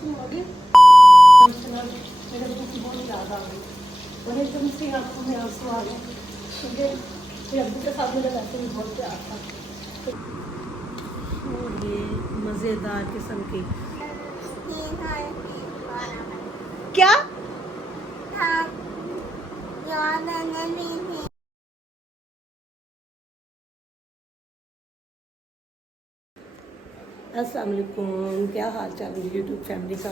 Unboxing होगी। मेरे को की बहुत याद आ गई और एकदम से आंखों में आंसू आ गए क्योंकि मेरे अब्बू के साथ मुझे वैसे भी बहुत प्यार था। और ये मज़ेदार किस्म की क्या अस्सलाम वालेकुम, क्या हाल चाल है यूट्यूब फैमिली का?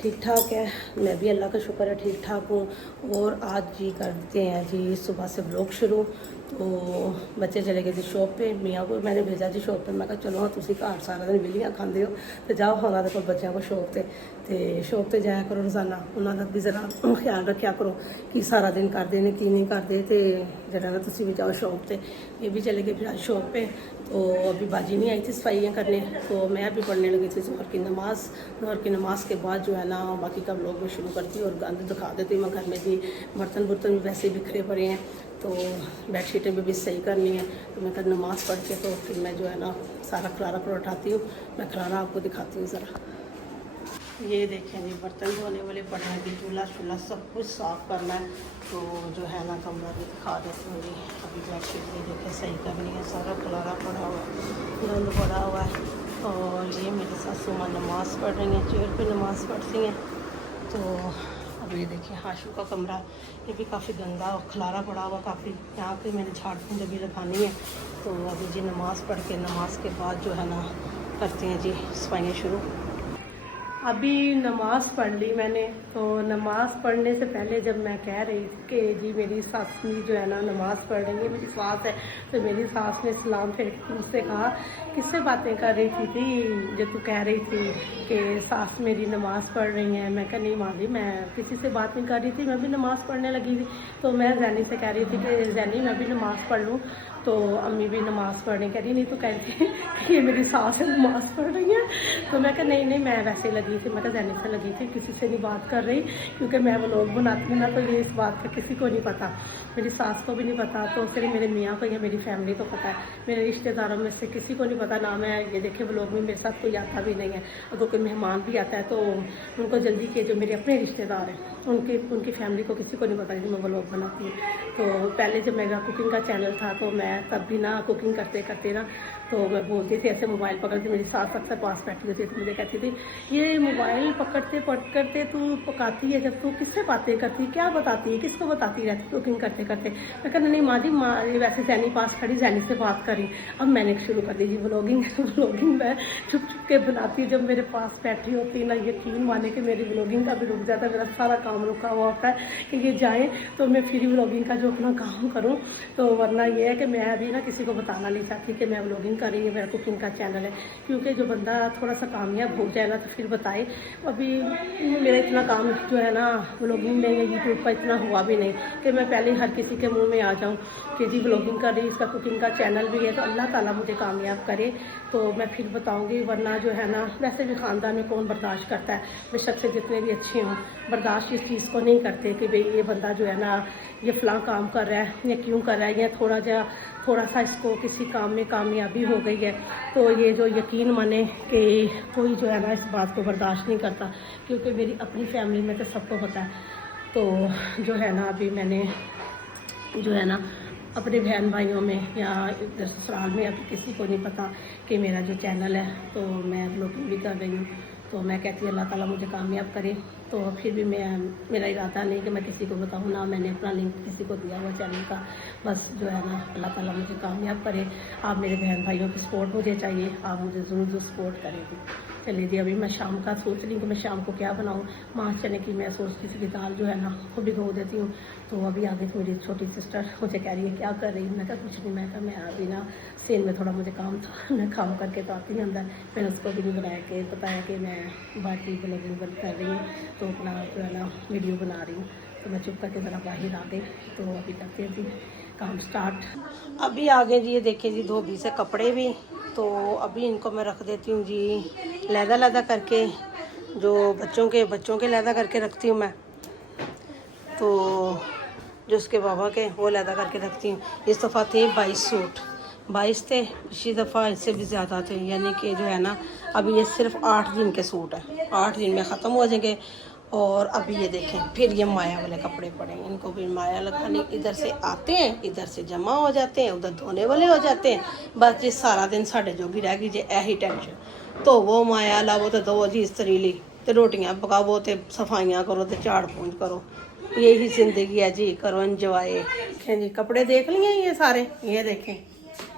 ठीक ठाक है, मैं भी अल्लाह का शुक्र है ठीक ठाक हूँ। और आज जी करते हैं जी सुबह से व्लॉग शुरू। तो बच्चे चले गए थे शॉप पे, मियाँ को मैंने भेजा जी शॉप पे। मैं कहा चलो हाँ तुसी घर सारा दिन बिल्लियाँ खाते हो तो जाओ हाँ देखो बच्चों को शॉप पे तो शॉप पे जाया करो रोज़ाना, उन्होंने भी ज़रा ख्याल रखा करो कि सारा दिन करते ने की नहीं करते। तो जरा ना तुसी भी जाओ शॉप पे। ये भी चले गए फिर आज शॉप पे। तो अभी बाजी नहीं आई थी सफाइयाँ करने, तो मैं अभी पढ़ने लगी थी ज़ोहर की नमाज़। ज़ोहर की नमाज़ के बाद जो है ना बाकी का व्लॉग में शुरू करती हूँ और गंद दिखा देती हूँ। मैं घर में भी बर्तन भी वैसे ही बिखरे पड़े हैं, तो बेडशीटें भी सही करनी है। तो मैं कल नमाज़ पढ़ के तो फिर मैं जो है ना सारा खलारा पर उठाती हूँ। मैं खलारा आपको दिखाती हूँ ज़रा। ये देखें जी बर्तन धोने वाले पड़े हैं कि चूल्हा सब कुछ साफ़ करना है। तो जो है ना कमरा भी दिखा देती हूँ जी। अभी बेडशीट भी देखें सही करनी है, सारा खलारा पड़ा हुआ है, गंद पड़ा हुआ है। और ये मेरी सासू माँ नमाज़ पढ़ रही हैं, चेयर पे नमाज़ पढ़ती हैं। तो अब ये देखिए हाशू का कमरा, ये भी काफ़ी गंदा और खलारा पड़ा हुआ काफ़ी। यहाँ पे मैंने झाड़ फूँक भी लगानी है। तो अभी जी नमाज़ पढ़ के नमाज के बाद जो है ना करते हैं जी सफाइयाँ शुरू। अभी नमाज़ पढ़ ली मैंने। तो नमाज़ पढ़ने से पहले जब मैं कह रही थी कि जी मेरी सास जो है ना नमाज़ पढ़ रही है, मेरी सास है, तो मेरी सास ने सलाम फिर मुझसे कहा किससे बातें कर रही थी जो तू कह रही थी कि सास मेरी नमाज़ पढ़ रही हैं? मैं कहा नहीं माँ जी मैं किसी से बात नहीं कर रही थी, मैं भी नमाज़ पढ़ने लगी थी। तो मैं जैनी से कह रही थी कि जैनी मैं भी नमाज़ पढ़ लूँ। तो अम्मी भी नमाज़ पढ़ रही, कह रही नहीं तो कह रही थी कि ये मेरी सास नमाज़ पढ़ रही है। तो मैं कहा नहीं मैं वैसे लगी थी, मैं कहा जैनी से लगी थी, किसी से नहीं बात कर रही क्योंकि मैं व्लॉग बनाती हूँ ना। तो ये इस बात का किसी को नहीं पता, मेरी सास को भी नहीं पता, तो सिर्फ मेरे मियाँ को या मेरी फैमिली को पता है। मेरे रिश्तेदारों में से किसी को नहीं पता ना। मैं ये देखे व्लॉग में मेरे साथ कोई आता भी नहीं है। अगर कोई मेहमान भी आता है तो उनको जल्दी के जो मेरे अपने रिश्तेदार हैं उनकी फैमिली को किसी को नहीं पता कि मैं व्लॉग बनाती हूँ। तो पहले जब मेरा कुकिंग का चैनल था तो मैं तब भी ना कुकिंग करते करते ना तो मैं बोलती थी ऐसे मोबाइल पकड़ के, मेरी सास अक्सर पास बैठी होती थी, मुझे कहती थी ये मोबाइल पकड़ते तू पकाती है, जब तू किससे बातें करती, क्या बताती है, किसको बताती रहती कुकिंग करते करते? मैं कहना नहीं माँ जी ये वैसे जैनी पास खड़ी, जैनी से बात करी। अब मैंने शुरू कर दी जी व्लॉगिंग। व्लॉगिंग मैं छुप के बनाती जब मेरे पास बैठी होती ना, यकीन माने कि मेरी व्लॉगिंग का भी रुक जाता है, मेरा सारा काम रुका हुआ होता है कि ये जाएँ तो मैं फिर व्लॉगिंग का जो अपना काम करूँ। तो वरना ये है कि मैं अभी ना किसी को बताना नहीं चाहती कि मैं व्लॉगिंग कर रही हूँ, मेरा कुकिंग का चैनल है। क्योंकि जो बंदा थोड़ा सा कामयाब हो जाए ना तो फिर बताए। अभी मेरा इतना काम जो है ना व्लॉगिंग में या यूट्यूब का इतना हुआ भी नहीं कि मैं पहले हर किसी के मुंह में आ जाऊं कि जी व्लॉगिंग कर रही, इसका कुकिंग का चैनल भी है। तो अल्लाह ताला मुझे कामयाब करे तो मैं फिर बताऊंगी। वरना जो है ना वैसे भी ख़ानदान में कौन बर्दाश्त करता है, बेशक से जितने भी अच्छे हों बर्दाश्त इस चीज़ को नहीं करते कि भाई ये बंदा जो है ना ये फ़लाँ काम कर रहा है या क्यों कर रहा है, या थोड़ा सा इसको किसी काम में कामयाबी हो गई है। तो ये जो यकीन माने कि कोई जो है ना इस बात को बर्दाश्त नहीं करता, क्योंकि मेरी अपनी फैमिली में तो सबको पता है। तो जो है ना अभी मैंने जो है ना अपने बहन भाइयों में या इधर ससुराल में अभी किसी को नहीं पता कि मेरा जो चैनल है तो मैं व्लॉगिंग भी कर रही हूँ। तो मैं कहती हूँ अल्लाह ताला मुझे कामयाब करे। तो फिर भी मेरा इरादा नहीं कि मैं किसी को बताऊँ, ना मैंने अपना लिंक किसी को दिया हुआ चैनल का। बस जो है ना अल्लाह ताला मुझे कामयाब करे। आप मेरे बहन भाइयों की सपोर्ट मुझे चाहिए, आप मुझे ज़रूर सपोर्ट करेंगे। चलिए जी अभी मैं शाम का सोच रही हूँ कि मैं शाम को क्या बनाऊँ। माँ चने की मैं सोचती थी कि दाल जो है ना वो भिगो देती हूँ। तो अभी आगे मेरी छोटी सिस्टर मुझे कह रही है क्या कर रही है? मैं कहा कुछ नहीं। मैं कहा मैं अभी ना सेल में थोड़ा मुझे काम था, मैं काम करके तो आती हूँ अंदर। मैंने उसको भी नहीं बताया कि मैं बाकी ब्लॉगिंग कर रही हूँ, तो अपना जो है ना वीडियो बना रही हूँ। तो मैं चुप करके ज़रा बाहर आ गई। तो अभी करते हैं अभी काम स्टार्ट। अभी आगे जी ये देखिए जी धोबी से कपड़े भी, तो अभी इनको मैं रख देती हूँ जी लहदा करके, जो बच्चों के लहदा करके रखती हूँ मैं। तो जो उसके बाबा के वो लहदा करके रखती हूँ। इस दफ़ा थे 22 सूट, 22 थे, पिछली दफ़ा इससे भी ज़्यादा थे। यानी कि जो है ना अभी ये सिर्फ 8 दिन के सूट हैं, 8 दिन में ख़त्म हो जाएंगे। और अभी ये देखें फिर ये माया वाले कपड़े पड़े हैं, इनको भी माया लगानी। इधर से आते हैं, इधर से जमा हो जाते हैं, उधर धोने वाले हो जाते हैं। बस जी सारा दिन साढ़े जोगी रह गई जी यही टेंशन। तो वो माया लावो तो दो जी इस्तरीली, तो रोटियां पकावो, तो सफाइयाँ करो, तो झाड़ पूंछ करो। यही ज़िंदगी है जी, करो एंजॉय। देखें जी कपड़े देख लिए ये सारे, ये देखें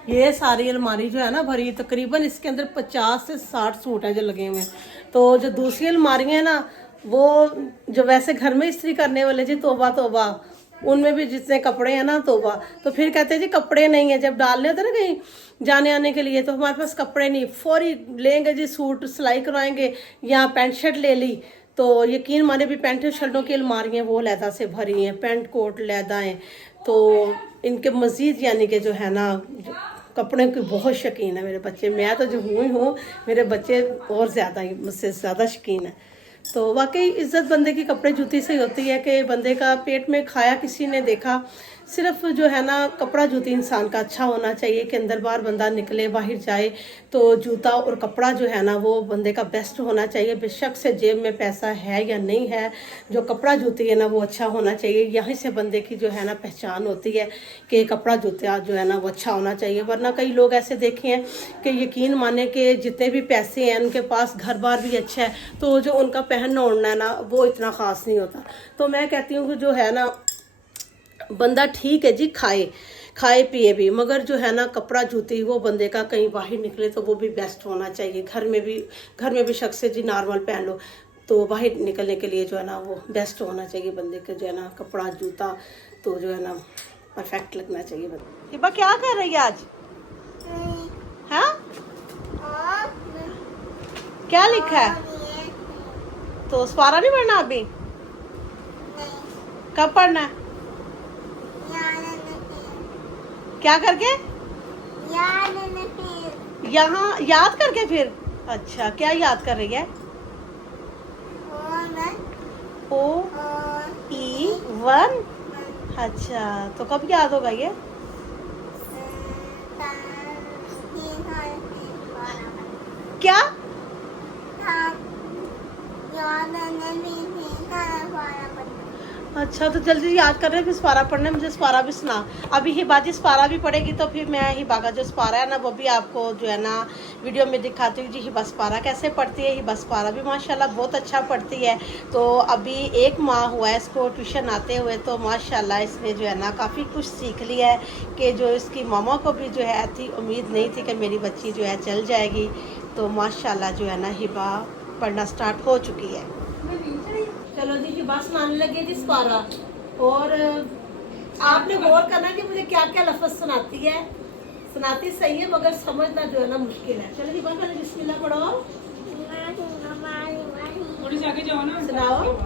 ये सारी अलमारी जो है ना भरी, तकरीबन इसके अंदर 50 से 60 सूट हैं जो लगे हुए हैं। तो जो दूसरी अलमारी है ना, वो जो वैसे घर में इस्त्री करने वाले जी, तौबा तौबा, उनमें भी जितने कपड़े हैं ना तौबा। तो फिर कहते हैं जी कपड़े नहीं है, जब डालने होते ना कहीं जाने आने के लिए, तो हमारे पास कपड़े नहीं, फौरी लेंगे जी सूट, सिलाई करवाएंगे या पैंट शर्ट ले ली। तो यकीन माने भी पैंट शर्टों की अलमारियाँ वो लैदा से भरी हैं, पैंट कोट लैदा हैं। तो इनके मज़ीद यानी कि जो है ना कपड़े की बहुत शौकीन है मेरे बच्चे। मैं तो जो हूँ मेरे बच्चे और ज़्यादा ही मुझसे ज़्यादा शौकीन है। तो वाकई इज़्ज़त बंदे की कपड़े जूती से होती है कि बंदे का पेट में खाया किसी ने देखा। सिर्फ जो है ना कपड़ा जूती इंसान का अच्छा होना चाहिए कि अंदर बाहर बंदा निकले बाहर जाए तो जूता और कपड़ा जो है ना वो बंदे का बेस्ट होना चाहिए। बेशक से जेब में पैसा है या नहीं है, जो कपड़ा जूती है ना वो अच्छा होना चाहिए। यहीं से बंदे की जो है ना पहचान होती है कि कपड़ा जूता जो है ना वो अच्छा होना चाहिए। वरना कई लोग ऐसे देखे हैं कि यकीन माने कि जितने भी पैसे हैं उनके पास, घर बार भी अच्छा है, तो जो उनका पहनना ओढ़ना है ना वो इतना ख़ास नहीं होता। तो मैं कहती हूँ कि जो है ना बंदा ठीक है जी, खाए पिए भी, मगर जो है ना कपड़ा जूती वो बंदे का कहीं बाहर निकले तो वो भी बेस्ट होना चाहिए। घर में भी शख्स से जी नॉर्मल पहन लो, तो बाहर निकलने के लिए जो है ना वो बेस्ट होना चाहिए बंदे का जो है ना कपड़ा जूता, तो जो है ना परफेक्ट लगना चाहिए बंदे। हिबा क्या कर रही है आज? हाँ क्या लिखा है? तो सवारा नहीं पढ़ना अभी? कब पढ़ना है? क्या करके? यहाँ याद करके फिर? अच्छा क्या याद कर रही है? O-E-1। अच्छा तो कब याद होगा ये? क्या? अच्छा तो जल्दी याद कर रहे हैं, फिर सपारा पढ़ना, मुझे सपारा भी सुना। अभी हिबाजी सपारा भी पढ़ेगी तो फिर मैं हिबा का जो सपारा है ना वो भी आपको जो है ना वीडियो में दिखाती हूँ जी हिबा सपारा कैसे पढ़ती है। हिबा सपारा भी माशाल्लाह बहुत अच्छा पढ़ती है। तो अभी 1 माह हुआ है इसको ट्यूशन आते हुए, तो माशाल्लाह इसने जो है ना काफ़ी कुछ सीख लिया है कि जो इसकी मामा को भी जो है थी उम्मीद नहीं थी कि मेरी बच्ची जो है चल जाएगी। तो माशाल्लाह जो है ना हिबा पढ़ना स्टार्ट हो चुकी है। चलो जी हिबा सुनाने लगे जी सपारा, और आपने गौर करना कि मुझे क्या क्या लफ्ज़ सुनाती है। सुनाती सही है मगर समझना जो है ना मुश्किल है। चलो हिबा पहले बिस्मिल्लाह पढ़ो, सुनाओ।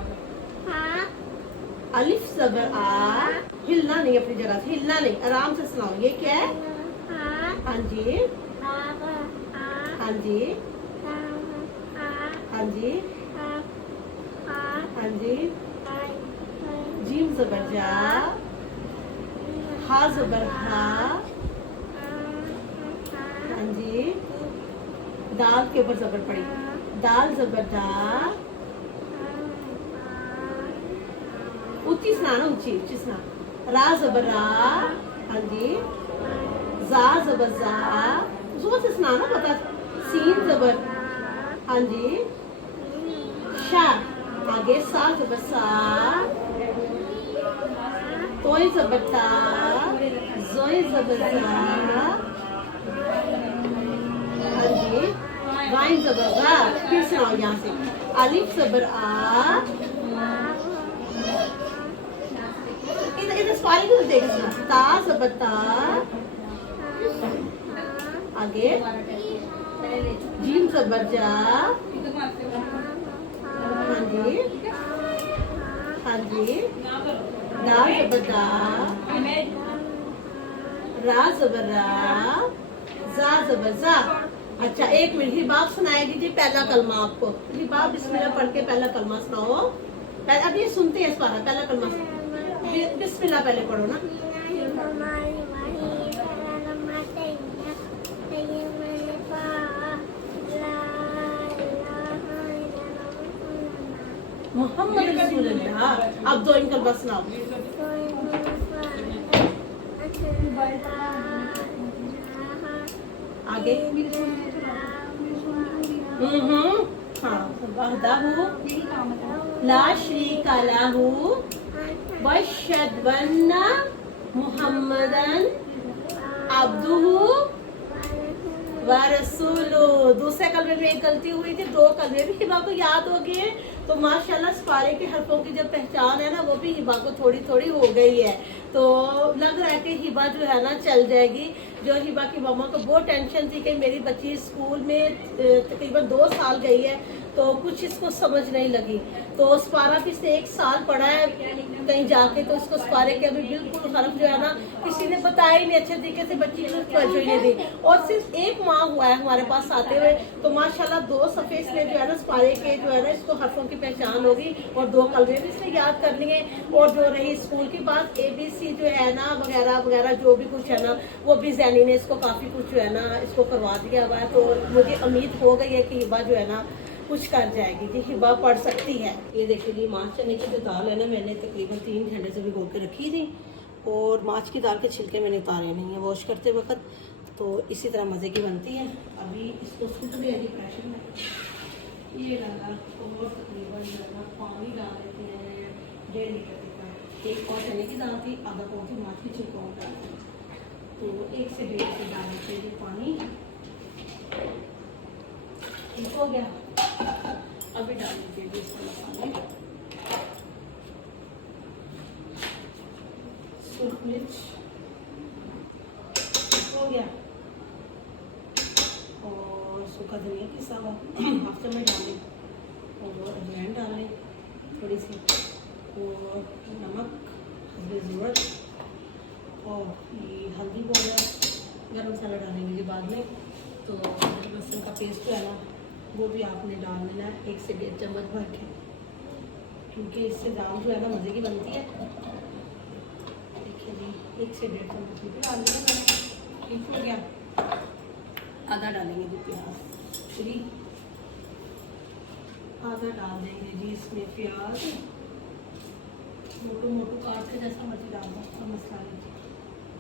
अलिफ ज़बर आ, हिलना नहीं अपनी जगह से, हिलना नहीं, आराम से सुनाओ। ये क्या है? हाँ जी हाँ जी हाँ जी हाँ जी। जीम ज़बर जा, हा ज़बर हा, हाँ जी। दाल के ऊपर ज़बर पड़ी, दाल ज़बर दा, ऊंची सुना ना, ऊंची सुना। रा ज़बर रा, हाँ जी। जा ज़बर जा, जोर से सुना ना, पता। सीन ज़बर, हाँ जी। शा, आगे सा ज़बर सा, तोय ज़बर ता, जोय ज़बर जा, हाँ जी। गाय ज़बर गा, फिर सुनाओ यहाँ से। अलिफ ज़बर आ, इधर सवारी को देखना। ता ज़बर ता, आगे जीम ज़बर जा, हाँ जी हाँ जी। दाल ज़बर दा, रा ज़बर रा, जा ज़बर जा। अच्छा एक मिनट, हिबाब सुनाएगी जी पहला कलमा आपको। हिबाब बिस्मिल्लाह पढ़ के पहला कलमा सुनाओ। अब ये सुनते हैं सारा, पहला कलमा बिस्मिल्लाह पहले पढ़ो ना। मोहम्मद रसूलुल्लाह। अब दो इनकल बस सुनाओ। आगे हाँ, वहदहु ला शरीका लहू वअशहदु अन्ना मुहम्मदन अब्दुहु व रसूलुहु। दूसरे कलमे में एक गलती हुई थी, दो कलमे भी हिबा को याद हो गए। तो माशाल्लाह सिपारे के हरफों की जब पहचान है ना, वो भी हिबा को थोड़ी थोड़ी हो गई है। तो लग रहा है कि हिबा जो है ना चल जाएगी। जो हिबा की मामा को बहुत टेंशन थी कि मेरी बच्ची स्कूल में तकरीबन 2 साल गई है तो कुछ इसको समझ नहीं लगी। तो सिपारा भी इसने 1 साल पढ़ा है कहीं जाके, तो इसको सिपारे के अभी बिल्कुल हरफ जो है ना किसी ने बताया ही नहीं अच्छे तरीके से, बच्ची को तवज्जो ही नहीं दी। और सिर्फ 1 माह हुआ है हमारे पास आते हुए, तो माशाल्लाह 2 सफ़े इसने जो है ना सिपारे के जो है ना इसको हरफों की पहचान होगी और 2 कलमे भी इसने याद कर लिए। और जो रही स्कूल की बात, ABC जो है ना वगैरह वगैरह जो भी कुछ है ना, वो भी जैनी ने इसको काफ़ी कुछ जो है ना इसको करवा दिया हुआ है। तो मुझे उम्मीद हो गई है कि हिबा जो है ना कुछ कर जाएगी जी, हिबा पढ़ सकती है। ये देखिए जी, माछ चने की जो दाल है ना मैंने तकरीबन 3 घंटे से भिगो के रखी थी। और माछ की दाल के छिलके मैंने उतारे नहीं है वॉश करते वक्त, तो इसी तरह मज़े की बनती है। अभी इसको सूख गया जी प्रेशर में, ये डाला और तकरीबन जो है ना पानी डाल देते हैं 1.5 लीटर का। एक और चने की दाल थी, आधा पाव की माछ की छिलका और डाल दिया, तो 1 से 1.5 से डाल देते हैं पानी। ठीक हो गया। अभी डाल दीजिए इसमें मसाले, सूख मिर्च हो गया और सूखा धनिया पिसा हुआ हाफ चम्मच डालें और अजवाइन डालें थोड़ी सी और नमक ज़रूरत और ये हल्दी पाउडर, गरम मसाला डालेंगे जी बाद में। तो लहसुन का पेस्ट जो है ना वो भी आपने डाल देना है 1 से 1.5 चम्मच भर के, क्योंकि इससे दाल जो है ना मज़े की बनती है। देखिए जी 1 से 1.5 चम्मच भी डाल देंगे। ठीक हो गया। आधा डालेंगे जी प्याज, श्री आधा डाल देंगे जी इसमें प्याज, मोटू मोटू काट के जैसा मर्जी डाल दो मसाले।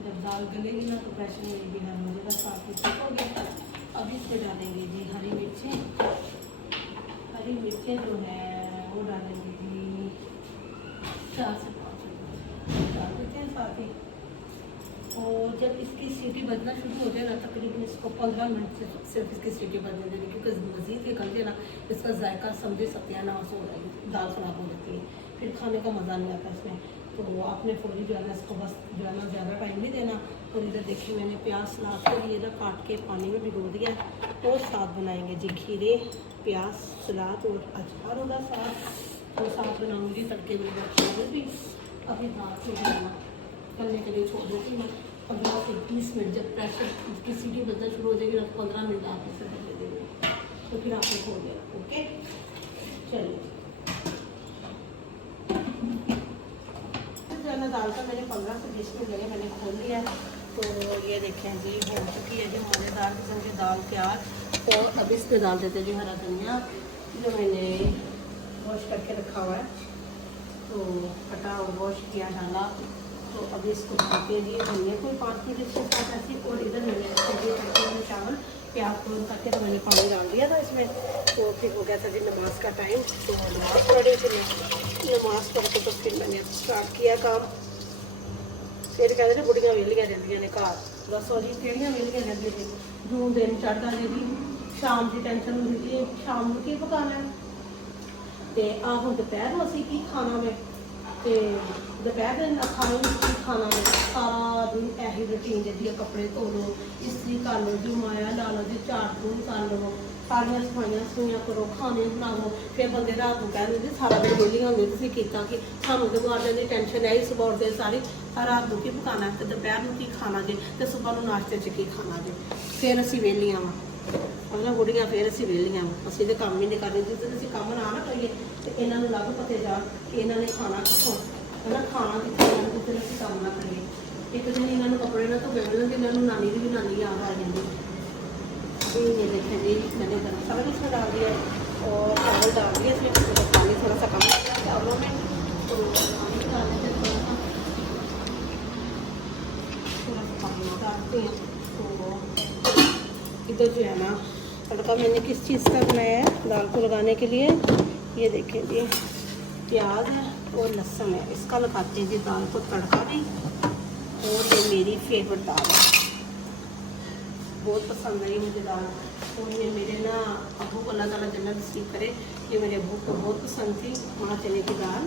जब दाल गलेगी ना तो प्रेशर में भी डाल मुझे बस आप ठीक हो गया। अब इसमें डालेंगे जी हरी मिर्चें, हरी मिर्चें जो है वो डालेंगे जी 4 से 5 डाल देते हैं साथ ही। और जब इसकी सीटी बजना शुरू हो जाए ना तकरीबन इसको 15 मिनट से सिर्फ इसकी सीटी बजने देनी, क्योंकि मज़ीद ये कर दिया ना इसका जायका समझे सत्यानाश हो जाएगी, दाल ख़राब हो जाती है, फिर खाने का मज़ा नहीं आता इसमें। तो आपने फौरी जो है ना इसको बस जो है ना ज़्यादा टाइम नहीं देना। और इधर देखिए मैंने प्याज सलाद के लिए ना काट के पानी में भिगो दिया और साथ बनाएंगे जी खीरे, प्याज, सलाद और अचार होगा साथ। और साथ बनाऊँगी तड़के में भी। अभी दाल को बनाना करने के लिए छोड़ देती हूँ। अभी आप 20 मिनट जब प्रेशर की सीटी बजना शुरू हो जाएगी ना 15 मिनट आप इसे बदले देंगे, तो फिर आपने खोल देना। ओके चलिए जो दाल का मैंने 15 से 20 मिनट लगे मैंने खोल लिया है। तो ये देखें जी हो चुकी है जी मज़ेदार किस्म की दाल तैयार। तो अब इसमें डाल देते हैं जी हरा धनिया जो मैंने वॉश करके रखा हुआ है, तो कटा और वॉश किया डाला। तो अभी इसको खाते हैं जी धनिया को 5 मिनट इसके साथ ऐसी। और इधर मैंने करके चावल प्याज को करके तो मैंने पानी डाल दिया था इसमें। तो फिर हो गया था जी नमाज का टाइम, तो नमाज पढ़ी थी मैं, नमाज पढ़ के तो फिर मैंने स्टार्ट किया काम। फिर कहते हैं बुढ़ियाँ वेलियाँ रहंदियां ने घर, दसो जी केड़ियां वेलियां रहंदियां ने, जूं दिन चढ़दा जी शाम की टेंशन होंदी जी शाम को की पकाना है, तो आ हुण दोपहर नूं असीं की खाना वे, तो दोपहर दिन खाने में की खाना वे। सारा दिन यही रूटीन रहती है, कपड़े धो लो, इस्त्री कर लो जी, माया ला लो जी, झाड़ू कर लो, सारिया सफाइयां सफुइयां करो, खाने बनाओ। फिर बंदे रात को कह देंगे सारा दिन वेलियां होंगे तुसीं कीता कि सानूं तो मारने की टेंशन है, सपोर्ट दे सारी रात को की पकाना है, तो दोपहर में की खाना जे, तो सुबह को नाश्ते च की खाना जे। फिर असीं वेलियां वा मतलब बुढ़ियां, फिर असीं वेलियां वा, असीं तो काम ही नहीं करते। जिस दिन असीं काम ना ना करिए तो इन्हां नूं लग पते जा कि इन्हां ने खाना कित्थों है ना, खाना कित्थों इन्हां जिस दिन असीं काम ना करिए। एक दिन इन्हां नूं कपड़े ना धोवे मिलन तो इन्हां नूं नानी की भी नानी याद आ जाती। अभी ये देखें जी मैंने गरम मसाला भी इसमें डाल दिया और चावल डाल दिया इसमें, पानी थोड़ा सा कम डालते हैं। तो इधर जो है ना तड़का मैंने किस चीज़ का बनाया है दाल को लगाने के लिए, ये देखें जी, प्याज है और लहसुन है, इसका लगाते हैं जी दाल को तड़का भी। और ये मेरी फेवरेट दाल है, बहुत पसंद आई मुझे दाल। और ये मेरे ना अबू को अल्लाह ताला जन्नत नसीब करे, ये मेरे अबू को बहुत पसंद थी माँ चने की दाल,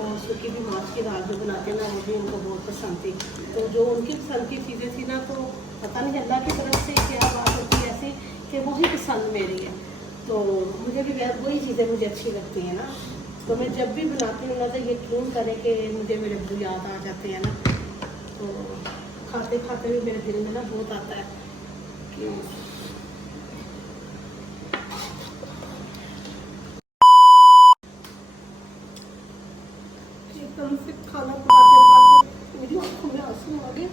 और सूखी भी माछ की दाल जो बनाते हैं ना वो भी उनको बहुत पसंद थी। तो जो उनकी पसंद की चीज़ें थी ना, तो पता नहीं अल्लाह की तरफ से क्या बात होती है ऐसी कि वही पसंद मेरी है। तो मुझे भी वही चीज़ें मुझे अच्छी लगती हैं ना, तो मैं जब भी बनाती हूँ ना तो यकीन करें कि मुझे मेरे अबू याद आ जाते हैं ना। तो खाते खाते भी मेरे दिल में ना बहुत आता है कि एकदम से खाना पकाते पकाते मेरी आँखों में आंसू आ गए।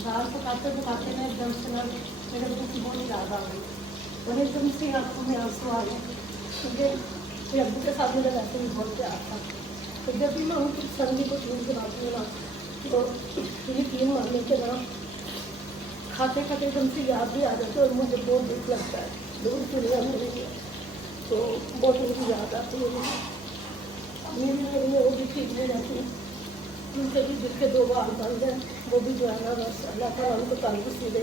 दाल पकाते पकाते ना एकदम से ना मेरे अबू की बहुत याद आ गई और एकदम से आँखों में आंसू आ गए, क्योंकि मेरे अबू के साथ मेरा वैसे भी बहुत प्यार था। तो जब भी मैं उनकी पसंद को चीज़ बनाती हूँ ना, तो यकीन मान लेते ना खाते खाते एकदम से याद भी आ जाता है और मुझे बहुत दुख लगता है, दूर दुनिया में नहीं है तो बहुत उनकी याद आती है। मेरी मेरी वो भी ठीक नहीं रहती, उनके भी दिल के दो बार बंद हैं, वो भी जो है ना बस अल्लाह ताला उनको तंदुरुस्ती दे,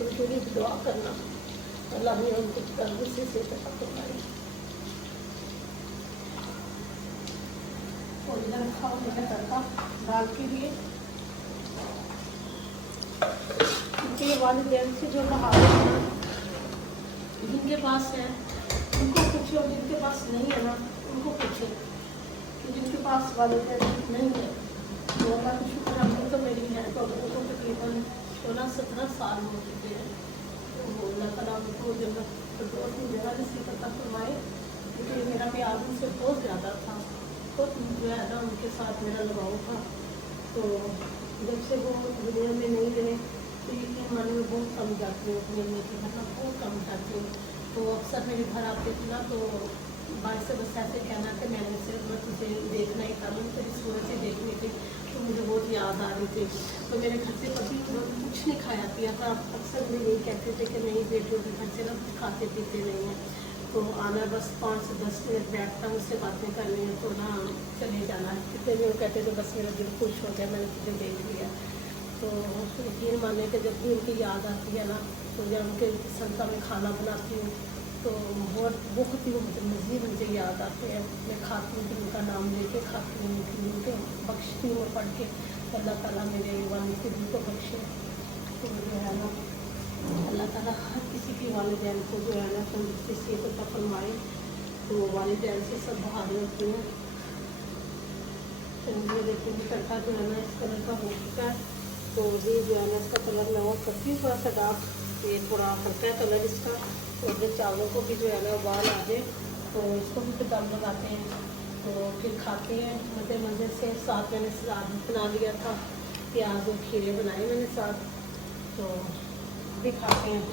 उनके लिए दुआ करना, अल्लाह ने उनको तंदुरुस्ती से करवाई। और इधर रखा हुआ मैंने तड़का दाल के लिए, क्योंकि वालिदैन से जो कहावत है जिनके पास है उनको पूछो, और जिनके पास नहीं है ना उनको पूछो। तो जिनके पास वालिदैन नहीं है तो अल्लाह का शुक्र है, तो मेरी है तो उनको तकरीबन 16-17 साल हो चुके हैं। तो अल्लाह ताला उनको जन्नत फिरदौस में जगह नसीब अता फरमाए, क्योंकि मेरा प्यार उनसे बहुत ज़्यादा था, बहुत जो है ना उनके साथ मेरा लगाव था। तो जब से वो दुनिया में नहीं रहे तो यकीन माने में बहुत कम जाती हूँ, अपने लिए के घर बहुत कम जाती हूँ। तो अक्सर मेरे घर आते थे ना तो बाहर से बस ऐसे कहना कि मैंने सिर्फ मैं तुझे देखना ही था, मैं तेरी सूरत ही देखनी थी, तो मुझे बहुत याद आ रही थी। तो मेरे घर से कभी कुछ नहीं खाया पिया था, अक्सर मुझे यही कहते थे कि नहीं बेटियों के घर से ना कुछ खाते पीते नहीं हैं, तो आना बस 5 से 10 मिनट बैठता उससे बातें करनी है तो ना चले जाना। कितने भी वो कहते थे बस मेरा दिल खुश हो गया, मैंने तुझे देख लिया। तो यकीन माने कि जब भी उनकी याद आती है ना, तो जब उनके पसंद का मैं खाना बनाती हूँ तो बहुत ही मज़ीद मुझे याद आते हैं। मैं खाती हूँ तो उनका नाम लेके खाती हूँ, उनके बख्शती हूँ पढ़ के, अल्लाह ताला मेरे वालिद के दिल को बख्शे। तो जो है ना अल्लाह ताला हर किसी की वालिदैन को जो है ना तंदुरुस्ती से अता फरमाए। तो वालिदैन से सब बहार होती हैं। तो ये देखिए तड़का जो है ना इस कलर का हो चुका है, तो ये जो है ना इसका कलर मैं और करती हूँ थोड़ा सा डार्क, ये थोड़ा हल्का है कलर इसका। तो जब चावलों को भी जो है ना उबाल आ जाए तो इसको भी फिर दम लगाते हैं, तो फिर खाते हैं मज़े मज़े से। साथ मैंने सलाद भी बना लिया था, प्याज और खीरे बनाए मैंने साथ, तो भी खाते हैं।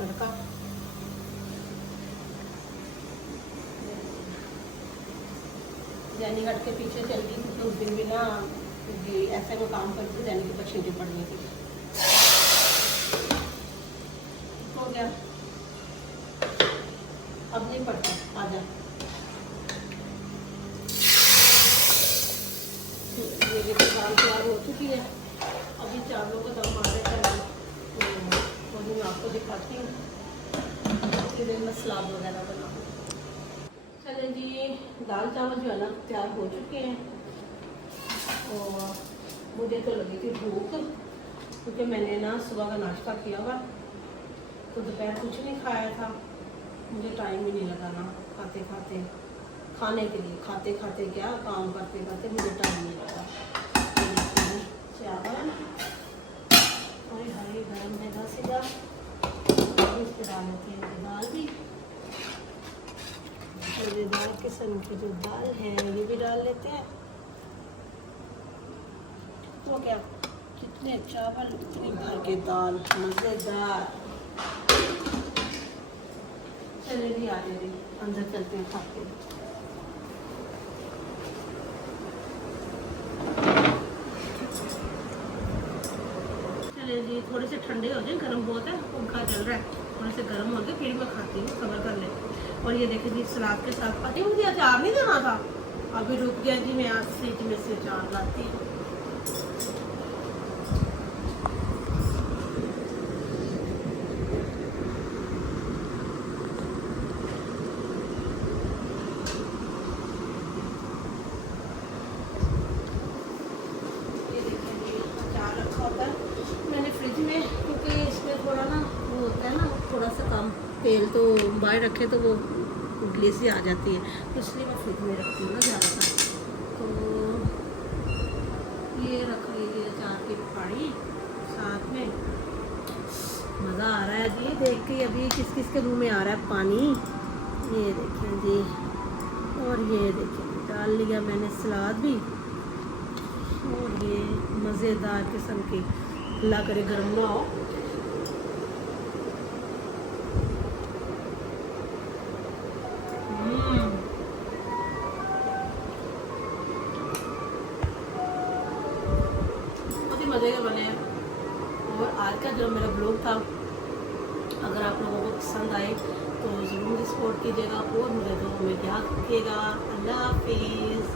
तड़का जैनी हट के पीछे चल गई तो उस दिन भी ना ऐसे में काम करती थी, जैनी के ऊपर छींटे पड़नी थी। हो गया अब नहीं पड़ता, आ जा। ये देखो दाल तैयार हो चुकी है, अभी चावलों को दम मारने का तो मैं आपको दिखाती हूँ, फिर मैं सलाद वगैरह बनाऊँ। चले जी, दाल चावल जो है ना तैयार हो चुके हैं। और मुझे तो लगी थी भूख, क्योंकि मैंने ना सुबह का नाश्ता किया हुआ, तो दोपहर कुछ नहीं खाया था, मुझे टाइम ही नहीं लगा ना खाते खाते खाने के लिए, खाते खाते क्या काम करते करते मुझे टाइम नहीं लगा। चावल और हरी गर्म है दस सीधा, इस पर डाल लेते हैं दाल भी, मज़ेदार किस्म की जो दाल है ये भी डाल लेते हैं। तो क्या कितने चावल उतनी भर के दाल, मज़ेदार। चले भी आ जाए, अंदर चलते हैं खाते हैं। थोड़े से ठंडे हो जाए, गर्म बहुत है, पंखा चल रहा है, थोड़े से गर्म हो गए फिर मैं खाती हूँ, सब्र कर ले। और ये देखिए जी सलाद के साथ पाती, मुझे अचार नहीं देना था, अभी रुक गया जी, मैं आज फ्रिज में से अचार लाती हूँ। थोड़ा सा कम तेल तो बाहर रखे तो वो ग्लेसी आ जाती है, तो इसलिए मैं फ्रिज में रखती हूँ ना ज़्यादातर। तो ये रख लीजिए अचार की फाड़ी साथ में। मज़ा आ रहा है जी देख के, अभी किस किस के मुंह में आ रहा है पानी। ये देखें जी, और ये देखें डाल लिया मैंने सलाद भी, और ये मज़ेदार किस्म की, अल्लाह करे गर्म ना हो। मज़े के बने हैं। और आज का जो मेरा ब्लॉग था, अगर आप लोगों को पसंद आए तो ज़रूर सपोर्ट कीजिएगा, और मुझे दुआ में याद रखिएगा। अल्लाह हाफिज़।